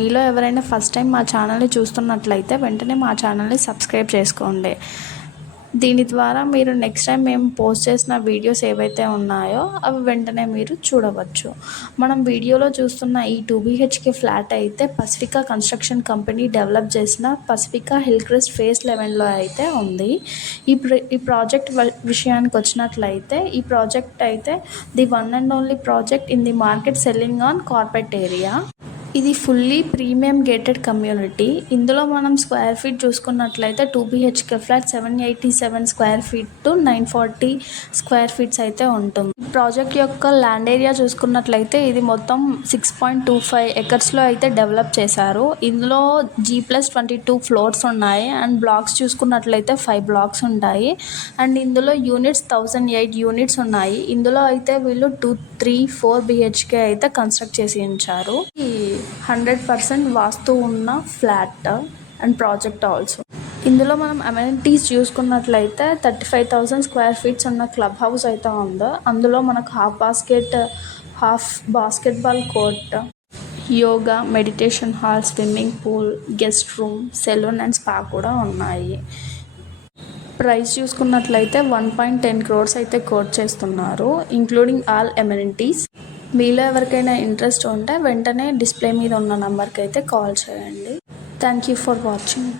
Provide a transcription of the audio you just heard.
మీలో ఎవరైనా first time మా ఛానల్ని చూస్తున్నట్లయితే వెంటనే మా ఛానల్ని సబ్స్క్రైబ్ చేసుకోండి. దీని ద్వారా మీరు నెక్స్ట్ టైం మేము పోస్ట్ చేసిన వీడియోస్ ఏవైతే ఉన్నాయో అవి వెంటనే మీరు చూడవచ్చు. మనం వీడియోలో చూస్తున్న ఈ 2BHK ఫ్లాట్ అయితే పసిఫికా కన్స్ట్రక్షన్ కంపెనీ డెవలప్ చేసిన పసిఫికా హిల్ క్రెస్ట్ ఫేజ్ 11లో అయితే ఉంది. ఈ ప్రాజెక్ట్ విషయానికి వచ్చినట్లయితే ఈ ప్రాజెక్ట్ అయితే the one and only project in the market selling on carpet area. ఇది ఫుల్లీ ప్రీమియం గేటెడ్ కమ్యూనిటీ. ఇందులో మనం స్క్వేర్ ఫీట్ చూసుకున్నట్లయితే 2BHK flat 787 square feet to 940 square feets అయితే ఉంటుంది. ప్రాజెక్ట్ యొక్క ల్యాండ్ ఏరియా చూసుకున్నట్లయితే ఇది మొత్తం 6.25 ఎకర్స్లో అయితే డెవలప్ చేశారు. ఇందులో G+22 ఫ్లోర్స్ ఉన్నాయి అండ్ బ్లాక్స్ చూసుకున్నట్లయితే 5 బ్లాక్స్ ఉంటాయి అండ్ ఇందులో యూనిట్స్ 1008 యూనిట్స్ ఉన్నాయి. ఇందులో అయితే వీళ్ళు 2, 3, 4 BHK అయితే కన్స్ట్రక్ట్ చేసి ఉంచారు. 100% వాస్తు ఉన్న ఫ్లాట్ అండ్ ప్రాజెక్ట్ ఆల్సో. ఇందులో మనం అమెనిటీస్ చూసుకున్నట్లయితే 35,000 స్క్వేర్ ఫీట్స్ ఉన్న క్లబ్ హౌస్ అయితే ఉంది. అందులో మనకు half basketball court, yoga, meditation hall, swimming pool, guest room, salon and spa కూడా ఉన్నాయి. ప్రైస్ చూసుకున్నట్లయితే 1.10 crores అయితే కోట్ చేస్తున్నారు, ఇంక్లూడింగ్ ఆల్ అమెనిటీస్. మీలో ఎవరికైనా ఇంట్రెస్ట్ ఉంటే వెంటనే డిస్ప్లే మీద ఉన్న నెంబర్కి అయితే కాల్ చేయండి. Thank you for watching.